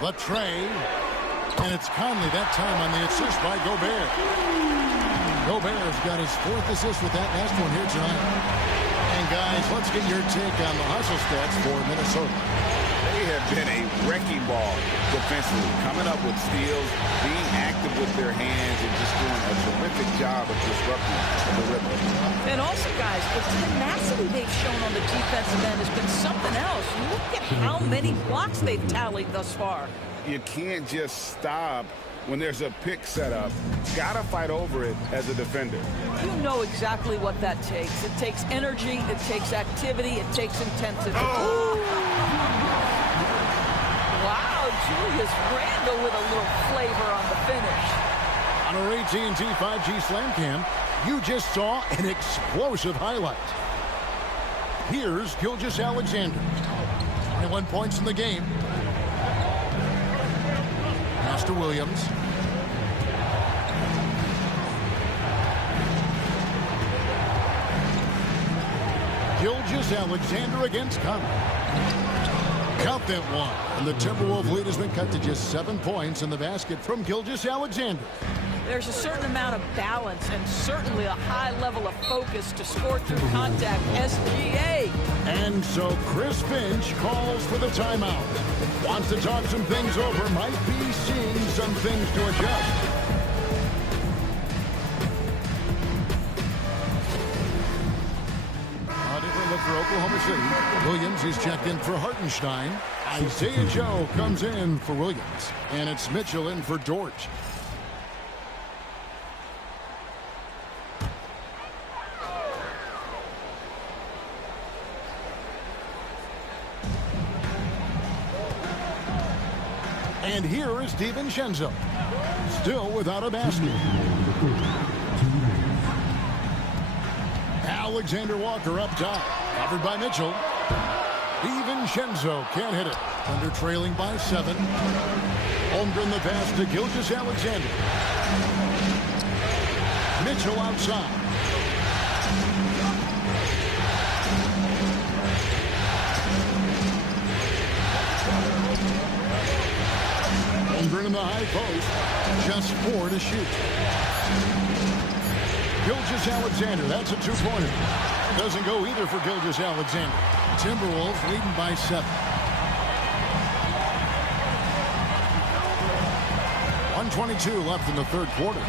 The tray. And it's Conley that time on the assist by Gobert. Gobert's got his 4th assist with that last one here tonight. And guys, let's get your take on the hustle stats for Minnesota. They have been a wrecking ball defensively, coming up with steals, being active with their hands, and just doing a terrific job of disrupting the rhythm. And also, guys, the tenacity they've shown on the defensive end has been something else. Look at how many blocks they've tallied thus far. You can't just stop when there's a pick set up. Gotta fight over it as a defender. You know exactly what that takes. It takes energy, it takes activity, it takes intensity. Oh. Wow, Julius Randle with a little flavor on the finish. On our AT&T 5G Slam Cam, you just saw an explosive highlight. Here's Gilgeous-Alexander. 21 points in the game. Pass to Williams. Gilgeous-Alexander against Conley. Count that one. And the Timberwolves lead has been cut to just 7 points in the basket from Gilgeous-Alexander. There's a certain amount of balance and certainly a high level of focus to score through contact. SGA. And so Chris Finch calls for the timeout. Wants to talk some things over. Might be seeing some things to adjust. A different look for Oklahoma City. Williams is checked in for Hartenstein. Isaiah Joe comes in for Williams. And it's Mitchell in for Dort. And here is DiVincenzo, still without a basket. Alexander Walker up top, covered by Mitchell. DiVincenzo can't hit it. Under trailing by 7. Holmgren the pass to Gilgeous-Alexander. Mitchell outside. Holmgren in the high post. Just 4 to shoot. Gilgeous-Alexander, that's a 2-pointer. Doesn't go either for Gilgeous-Alexander. Timberwolves leading by 7. 1:22 left in the third quarter.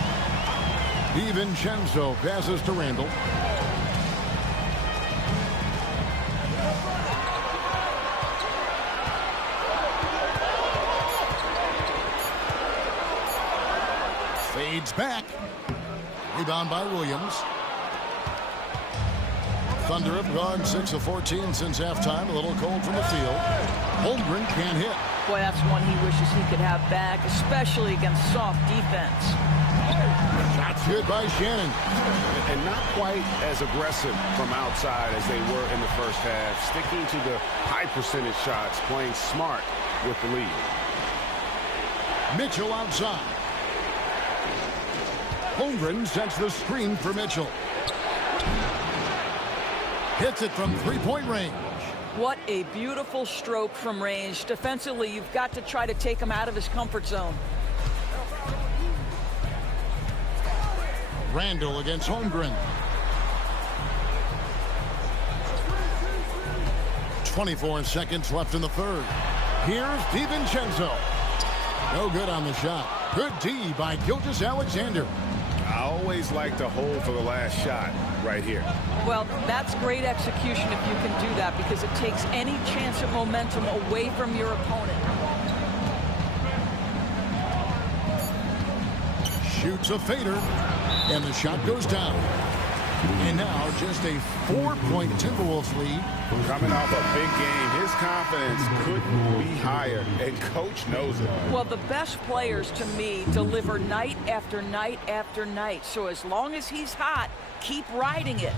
DiVincenzo passes to Randall. Fades back. Rebound by Williams. Thunder have gone 6 of 14 since halftime. A little cold from the field. Holmgren can't hit. Boy, that's one he wishes he could have back, especially against soft defense. Shot's good by Shannon. And not quite as aggressive from outside as they were in the first half. Sticking to the high percentage shots, playing smart with the lead. Mitchell outside. Holmgren sets the screen for Mitchell. Hits it from three-point range. What a beautiful stroke from range. Defensively, you've got to try to take him out of his comfort zone. Randall against Holmgren. 24 seconds left in the third. Here's DiVincenzo. No good on the shot. Good D by Gilgeous-Alexander. I always like to hold for the last shot right here. Well, that's great execution if you can do that, because it takes any chance of momentum away from your opponent. Shoots a fader, and the shot goes down. And now just a 4-point Timberwolves lead. Coming off a big game, his confidence couldn't be higher, and coach knows it. Well, the best players, to me, deliver night after night after night. So as long as he's hot, keep riding it.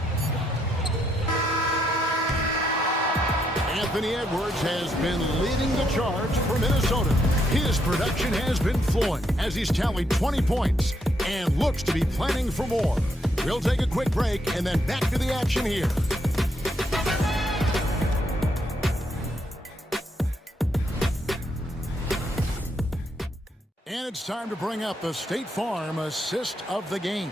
Anthony Edwards has been leading the charge for Minnesota. His production has been flowing as he's tallied 20 points and looks to be planning for more. We'll take a quick break and then back to the action here. And it's time to bring up the State Farm assist of the game.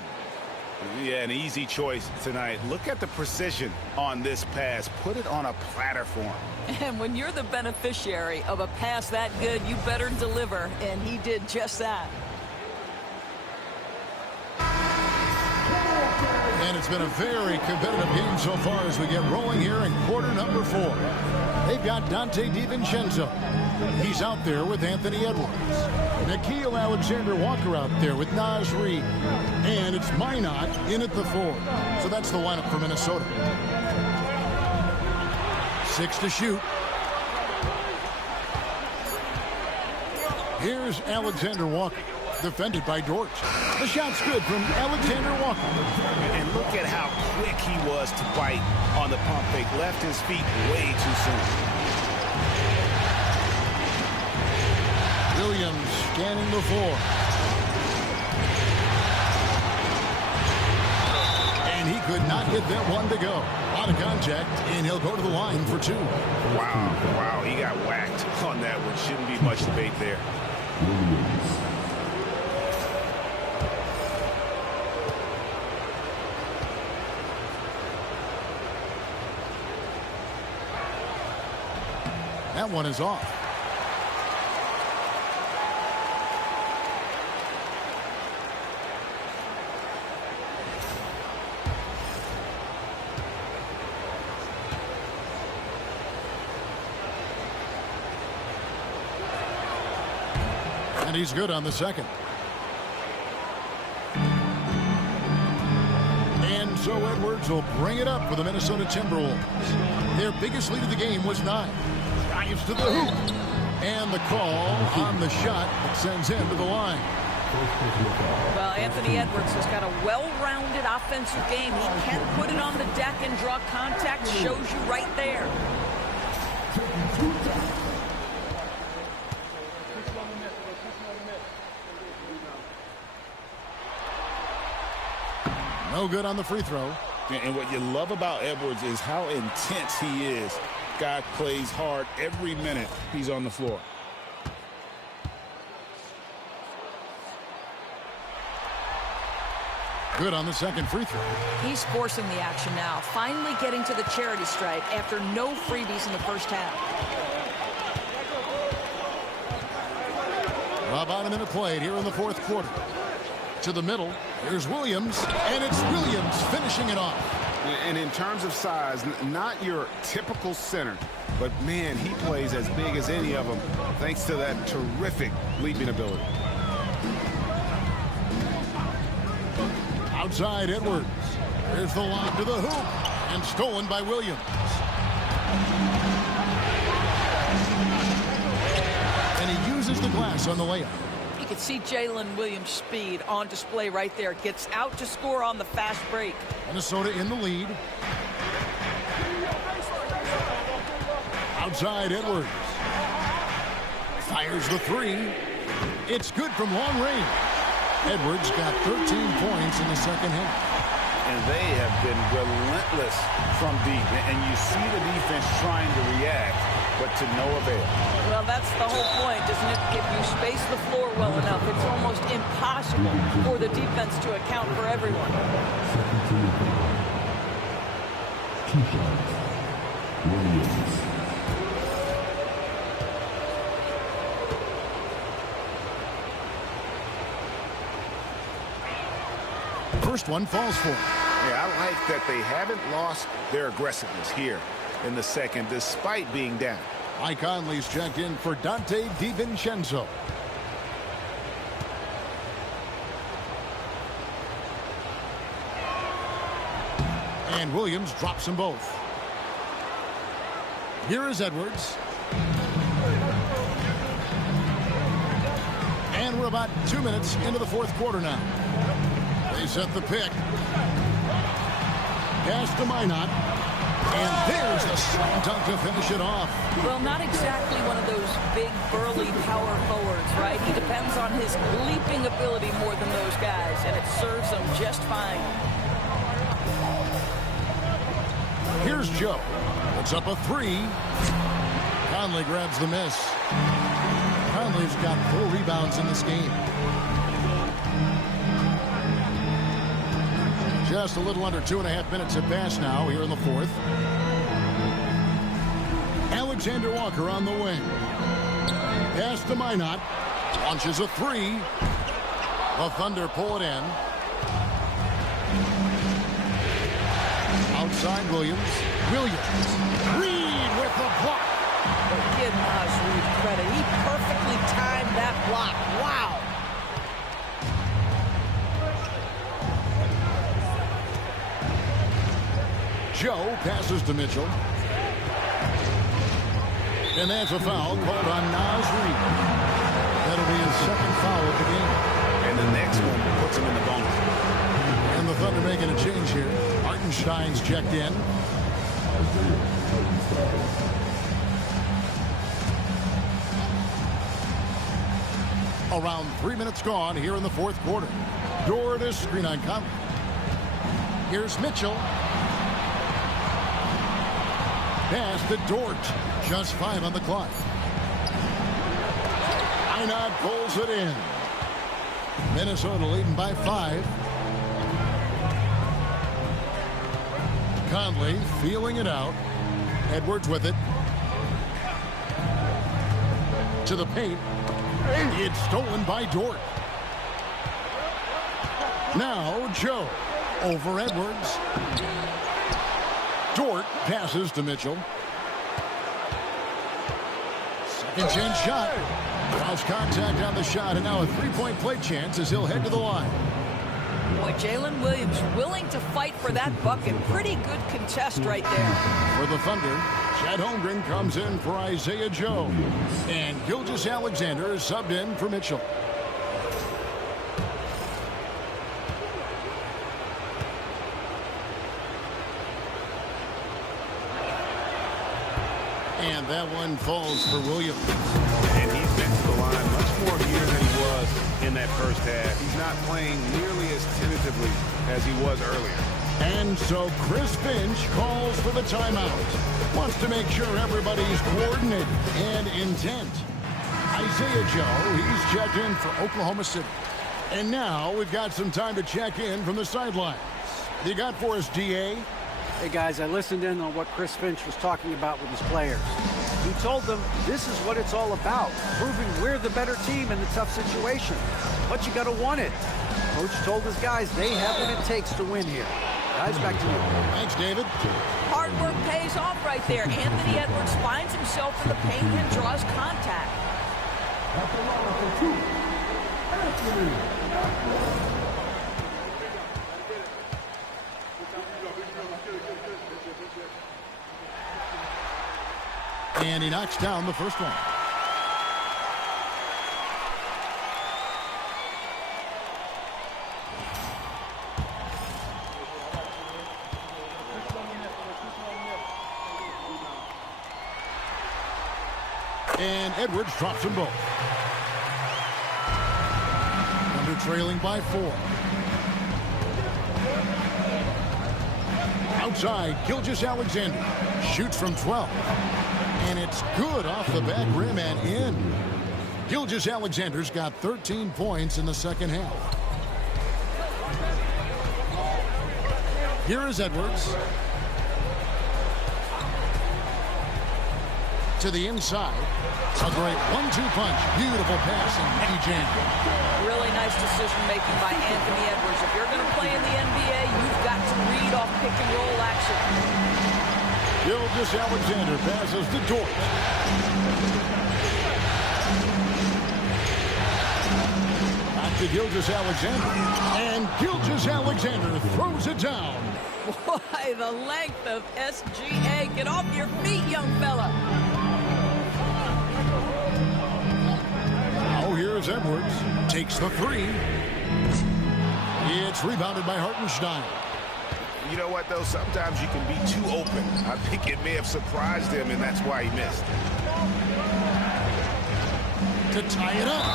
Yeah, an easy choice tonight. Look at the precision on this pass. Put it on a platter for him. And when you're the beneficiary of a pass that good, you better deliver, and he did just that. And it's been a very competitive game so far as we get rolling here in quarter number 4. They've got Dante DiVincenzo. He's out there with Anthony Edwards. Nickeil Alexander-Walker out there with Naz Reid. And it's Minot in at the 4. So that's the lineup for Minnesota. 6 to shoot. Here's Alexander-Walker, defended by Dort. The shot's good from Alexander-Walker. And look at how quick he was to bite on the pump fake. Left his feet way too soon. Williams scanning the floor. And he could not get that one to go. Out of contact, and he'll go to the line for 2. Wow, he got whacked on that one. Shouldn't be much debate there. That one is off. And he's good on the second. And so Edwards will bring it up for the Minnesota Timberwolves. Their biggest lead of the game was 9. Drives to the hoop. And the call on the shot that sends him to the line. Well, Anthony Edwards has got a well-rounded offensive game. He can put it on the deck and draw contact. Shows you right there. No good on the free throw. And what you love about Edwards is how intense he is. Guy plays hard every minute he's on the floor. Good on the second free throw. He's forcing the action now, finally getting to the charity stripe after no freebies in the first half. About a minute played here in the fourth quarter. To the middle. Here's Williams. And it's Williams finishing it off. And in terms of size, not your typical center, but man, he plays as big as any of them thanks to that terrific leaping ability. Outside Edwards. There's the lob to the hoop. And stolen by Williams. And he uses the glass on the layup. You can see Jalen Williams' speed on display right there. Gets out to score on the fast break. Minnesota in the lead. Outside Edwards. Fires the three. It's good from long range. Edwards got 13 points in the second half. And they have been relentless from deep. And you see the defense trying to react, but to no avail. Well, that's the whole point, isn't it? If you space the floor well enough, it's almost impossible for the defense to account for everyone. Second team foul. 2 shots. Williams. First one falls for him. Yeah, I like that they haven't lost their aggressiveness here in the second, despite being down. Mike Conley's checked in for Dante DiVincenzo. And Williams drops them both. Here is Edwards. And we're about 2 minutes into the fourth quarter now. They set the pick. Pass to Minot. And there's the slam dunk to finish it off. Well, not exactly one of those big, burly power forwards, right? He depends on his leaping ability more than those guys, and it serves him just fine. Here's Joe. Puts up a three. Conley grabs the miss. Conley's got 4 rebounds in this game. Just a little under 2.5 minutes have passed now here in the fourth. Alexander Walker on the wing. Pass to Minot. Launches a three. The Thunder pull it in. Outside Williams. Williams. Reed with the block. But give Naz Reid credit. He perfectly timed that block. Wow. Joe passes to Mitchell. And that's a foul called on Naz Reid. That'll be his second foul of the game. And the next one puts him in the bonus. And the Thunder making a change here. Hartenstein's checked in. Around 3 minutes gone here in the fourth quarter. Dort is screen on Conley. Here's Mitchell. Pass to Dort. Just 5 on the clock. Minot pulls it in. Minnesota leading by 5. Conley feeling it out. Edwards with it. To the paint. It's stolen by Dort. Now Joe over Edwards. Dort passes to Mitchell. Second chance shot. Cross contact on the shot, and now a three-point play chance as he'll head to the line. Boy, Jalen Williams willing to fight for that bucket. Pretty good contest right there. For the Thunder, Chad Holmgren comes in for Isaiah Joe. And Gilgeous-Alexander is subbed in for Mitchell. And that one falls for Williams. And he's been to the line much more here than he was in that first half. He's not playing nearly as tentatively as he was earlier. And so Chris Finch calls for the timeout. Wants to make sure everybody's coordinated and intent. Isaiah Joe, he's checked in for Oklahoma City. And now we've got some time to check in from the sidelines. You got for us, DA? Hey, guys, I listened in on what Chris Finch was talking about with his players. He told them this is what it's all about, proving we're the better team in the tough situation. But you got to want it. Coach told his guys they have what it takes to win here. Guys, back to you. Thanks, David. Hard work pays off right there. Anthony Edwards finds himself in the paint and draws contact. At the line for two, Anthony. And he knocks down the first one. And Edwards drops them both. Under trailing by 4. Outside, Gilgeous-Alexander shoots from 12. And it's good off the back rim and in. Gilgeous-Alexander's got 13 points in the second half. Here is Edwards. To the inside. A great 1-2 punch. Beautiful pass and he jammed. Really nice decision-making by Anthony Edwards. If you're going to play in the NBA, you've got to read off pick-and-roll action. Gilgeous-Alexander passes to Dort. Back to Gilgeous-Alexander. And Gilgeous-Alexander throws it down. Boy, the length of SGA. Get off your feet, young fella. Now here's Edwards. Takes the 3. It's rebounded by Hartenstein. You know what, though? Sometimes you can be too open. I think it may have surprised him, and that's why he missed. To tie it up.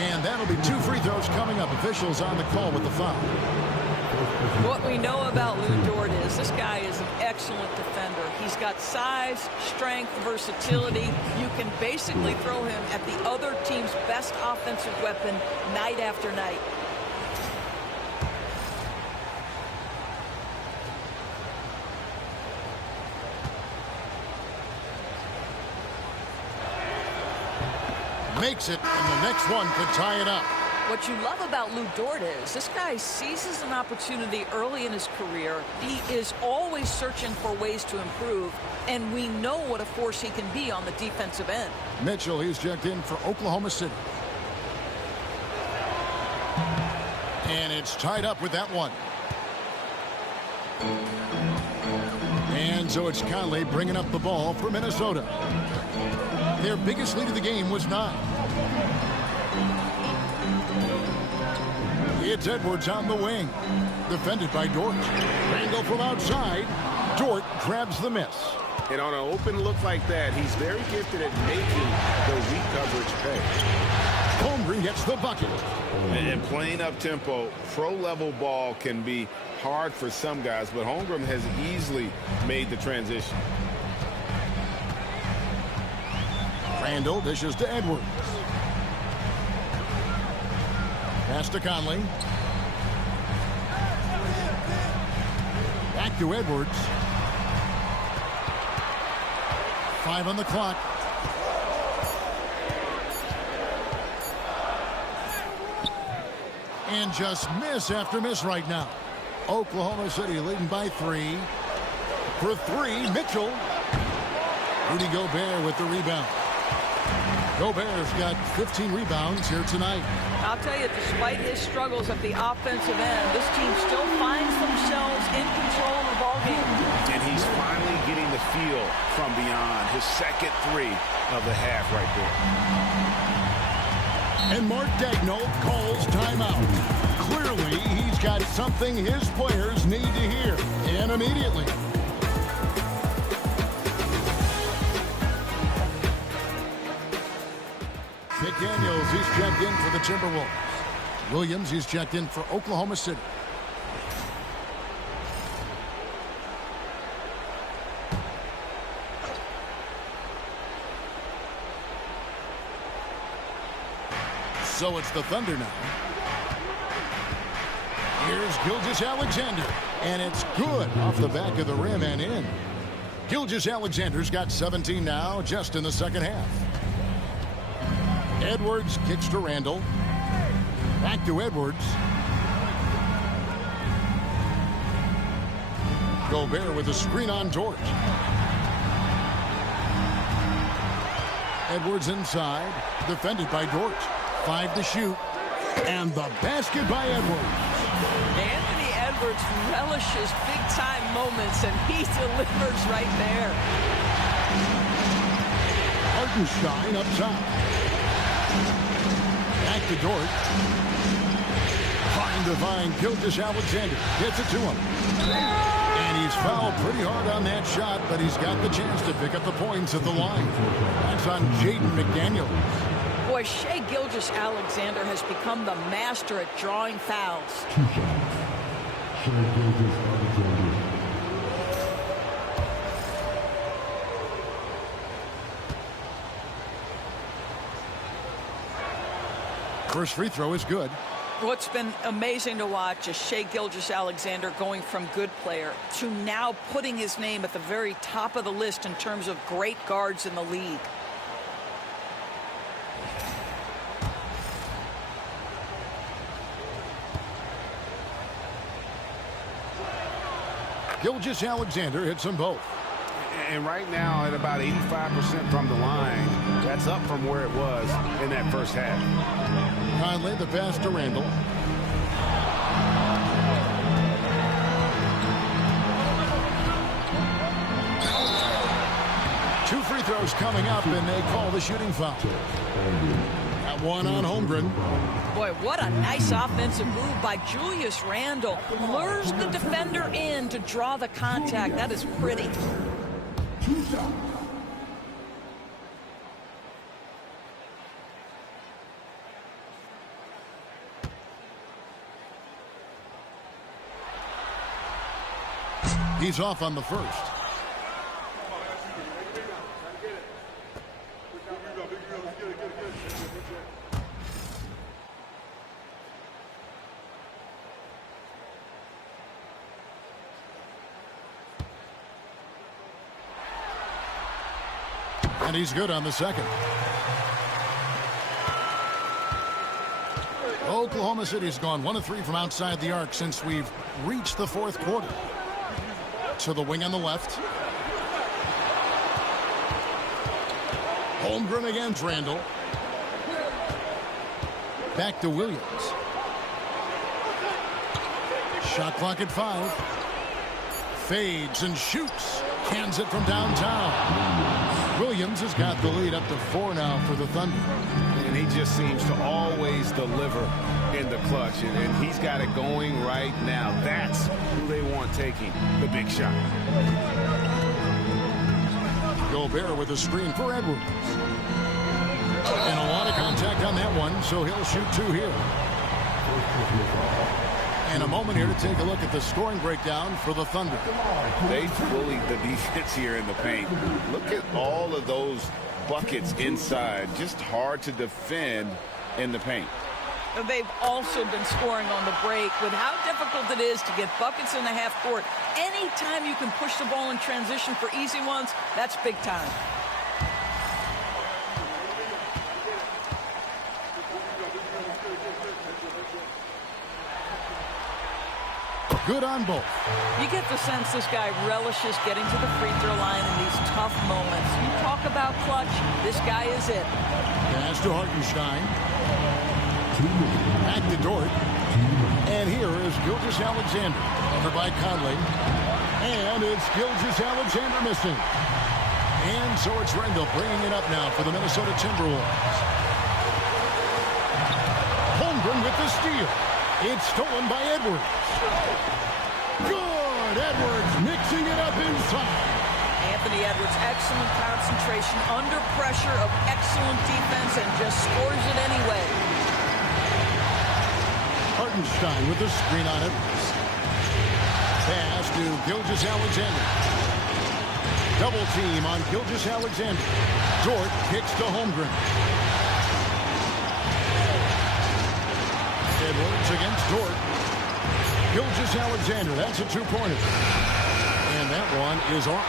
And that'll be 2 free throws coming up. Officials on the call with the foul. What we know about Lou Dort is this guy is an excellent defender. He's got size, strength, versatility. You can basically throw him at the other team's best offensive weapon night after night. Makes it, and the next one could tie it up. What you love about Lou Dort is this guy seizes an opportunity early in his career. He is always searching for ways to improve, and we know what a force he can be on the defensive end. Mitchell, he's checked in for Oklahoma City. And it's tied up with that one. And so it's Conley bringing up the ball for Minnesota. Their biggest lead of the game was 9. It's Edwards on the wing. Defended by Dort. Randall from outside. Dort grabs the miss. And on an open look like that, he's very gifted at making the weak coverage pay. Holmgren gets the bucket. And playing up-tempo, pro-level ball can be hard for some guys, but Holmgren has easily made the transition. Randall dishes to Edwards. Pass to Conley. Back to Edwards. 5 on the clock. And just miss after miss right now. Oklahoma City leading by 3. For 3, Mitchell. Rudy Gobert with the rebound. Gobert's got 15 rebounds here tonight. I'll tell you, despite his struggles at the offensive end, this team still finds themselves in control of the ballgame. And he's finally getting the feel from beyond. His second 3 of the half right there. And Mark Daigneault calls timeout. Clearly, he's got something his players need to hear, and immediately. McDaniels, he's checked in for the Timberwolves. Williams, he's checked in for Oklahoma City. So it's the Thunder now. Here's Gilgeous-Alexander, and it's good off the back of the rim and in. Gilgeous-Alexander's got 17 now, just in the second half. Edwards kicks to Randall. Back to Edwards. Gobert with a screen on Dort. Edwards inside, defended by Dort. 5 to shoot, and the basket by Edwards. Anthony Edwards relishes big-time moments, and he delivers right there. Hartenstein up top. Back to Dort. Trying to find Gilgeous-Alexander. Gets it to him. And he's fouled pretty hard on that shot, but he's got the chance to pick up the points at the line. That's on Jaden McDaniels. Boy, Shai Gilgeous-Alexander has become the master at drawing fouls. 2 shots. Shai Gilgeous-Alexander. First free throw is good. What's been amazing to watch is Shai Gilgeous-Alexander going from good player to now putting his name at the very top of the list in terms of great guards in the league. Gilgeous-Alexander hits them both. And right now at about 85% from the line, that's up from where it was in that first half. Conley, the pass to Randall. Two free throws coming up, and they call the shooting foul. That one on Holmgren. Boy, what a nice offensive move by Julius Randle. Lures the defender in to draw the contact. That is pretty. 2 shots. He's off on the first. And he's good on the second. Oklahoma City's gone 1 of 3 from outside the arc since we've reached the fourth quarter. To the wing on the left. Holmgren against Randall. Back to Williams. Shot clock at 5. Fades and shoots. Cans it from downtown. Williams has got the lead up to 4 now for the Thunder. And he just seems to always deliver in the clutch. And he's got it going right now. That's who they want taking the big shot. Gobert with a screen for Edwards. And a lot of contact on that one, so he'll shoot 2 here. And a moment here to take a look at the scoring breakdown for the Thunder. They bullied the defense here in the paint. Look at all of those buckets inside. Just hard to defend in the paint. They've also been scoring on the break with how difficult it is to get buckets in the half court. Anytime you can push the ball in transition for easy ones, that's big time. Good on both. You get the sense this guy relishes getting to the free throw line in these tough moments. You talk about clutch, this guy is it. Pass to Hartenstein. Back to Dort. And here is Gilgeous-Alexander. Over by Conley. And it's Gilgeous-Alexander missing. And so it's Randall bringing it up now for the Minnesota Timberwolves. Holmgren with the steal. It's stolen by Edwards. Good! Edwards mixing it up inside. Anthony Edwards, excellent concentration under pressure of excellent defense and just scores it anyway. Hartenstein with the screen on Edwards. Pass to Gilgeous-Alexander. Double team on Gilgeous-Alexander. Dort kicks to Holmgren. Edwards against Dort. Gilgeous-Alexander, that's a 2-pointer. And that one is off.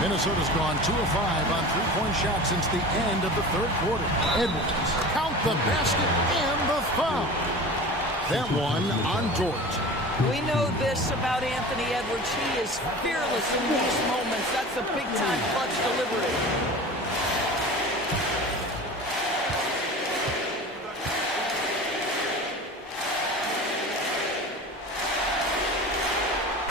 Minnesota's gone 2 of 5 on three-point shots since the end of the third quarter. Edwards, count the basket and the foul. That one on Dort. We know this about Anthony Edwards. He is fearless in these moments. That's a big-time clutch delivery.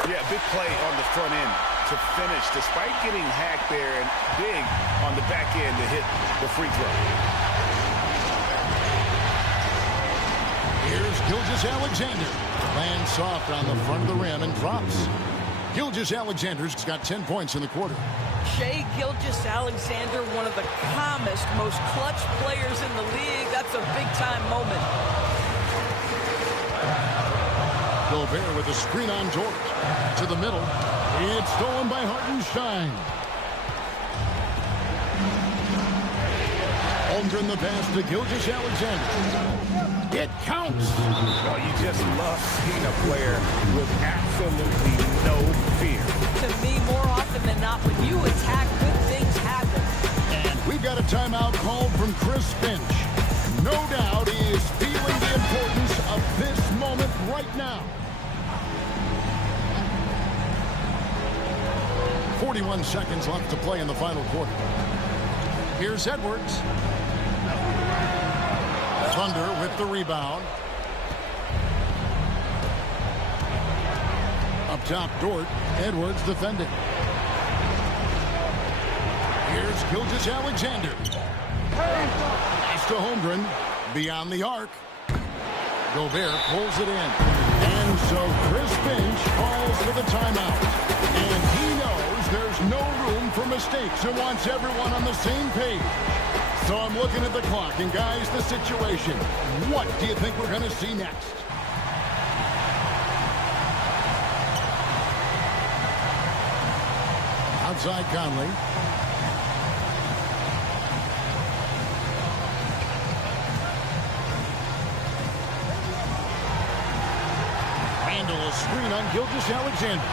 Yeah, big play on the front end to finish, despite getting hacked there, and big on the back end to hit the free throw. Here's Gilgeous-Alexander. Lands soft on the front of the rim and drops. Gilgeous-Alexander's got 10 points in the quarter. Shai Gilgeous-Alexander, one of the calmest, most clutch players in the league. That's a big-time moment. Gobert with a screen on Dort. To the middle. It's stolen by Hartenstein. Holmgren the pass to Gilgeous-Alexander. It counts. Oh, you just love seeing a player with absolutely no fear. To me, more often than not, when you attack, good things happen. And we've got a timeout called from Chris Finch. No doubt he is feeling the importance of this moment right now. 41 seconds left to play in the final quarter. Here's Edwards. Thunder with the rebound. Up top, Dort. Edwards defending. Here's Gilgeous-Alexander. Nice to Holmgren. Beyond the arc. Gobert pulls it in. And so Chris Finch calls for the timeout. And he knows there's no room for mistakes and wants everyone on the same page. So I'm looking at the clock, and guys, the situation. What do you think we're going to see next? Outside Conley. Randall a screen on Gilgeous-Alexander.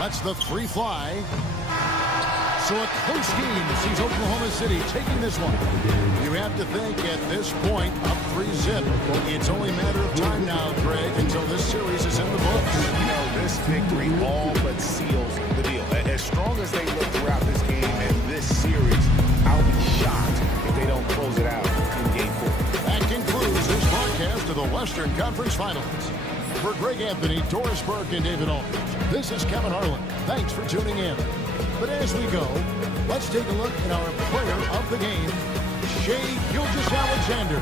Lets the free fly. So a close game sees Oklahoma City taking this one. You have to think at this point, up 3-zip. It's only a matter of time now, Greg, until this series is in the books. You know, this victory all but seals the deal. As strong as they look throughout this game and this series, I'll be shocked if they don't close it out in Game 4. That concludes this broadcast of the Western Conference Finals. For Greg Anthony, Doris Burke, and David Aldridge, this is Kevin Harlan. Thanks for tuning in. But as we go, let's take a look at our player of the game, Shai Gilgeous-Alexander.